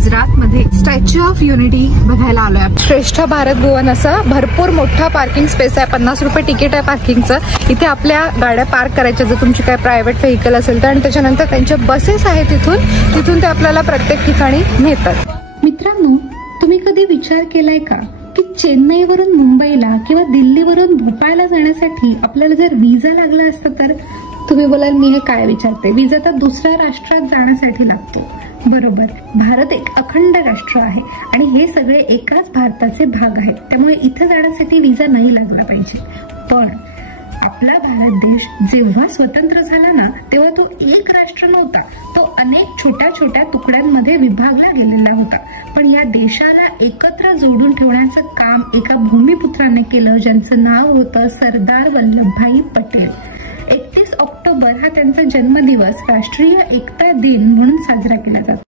गुजरातमध्ये statue of unity बघायला आलोय. श्रेष्ठ भारत भवन असं भरपूर मोठा पार्किंग स्पेस आहे. 50 रुपये तिकीट आहे पार्किंगचं. इथे आपल्या गाड्या पार्क करायच्या जर तुमची काय प्रायव्हेट व्हेकल असेल तर. आणि त्याच्यानंतर त्यांच्या बसेस आहेत तिथून ते आपल्याला प्रत्येक ठिकाणी नेतात. मित्रांनो, तुम्ही कधी विचार केलाय का की चेन्नईवरून मुंबईला किंवा दिल्लीवरून भोपाळला जाण्यासाठी आपल्याला जर विजा लागला असता तर? तुम्ही बोलाल मी हे काय विचारते, विजा तर दुसऱ्या राष्ट्रात जाण्यासाठी लागतो. बरोबर, भारत एक अखंड राष्ट्र आहे आणि हे सगळे एकाच भारताचे भाग आहेत. त्यामुळे इथं जाण्यासाठी विजा नाही लागला पाहिजे. पण आपला भारत देश जेव्हा स्वतंत्र झाला ना, तेव्हा तो एक राष्ट्र नव्हता, तो अनेक छोट्या छोट्या तुकड्यांमध्ये विभागला गेलेला होता. पण या देशाला एकत्र जोडून ठेवण्याचं काम एका भूमिपुत्राने केलं, ज्यांचं नाव होतं सरदार वल्लभभाई पटेल. 31 ऑक्टोबर हा त्यांचा जन्मदिवस राष्ट्रीय एकता दिन म्हणून साजरा केला जातो.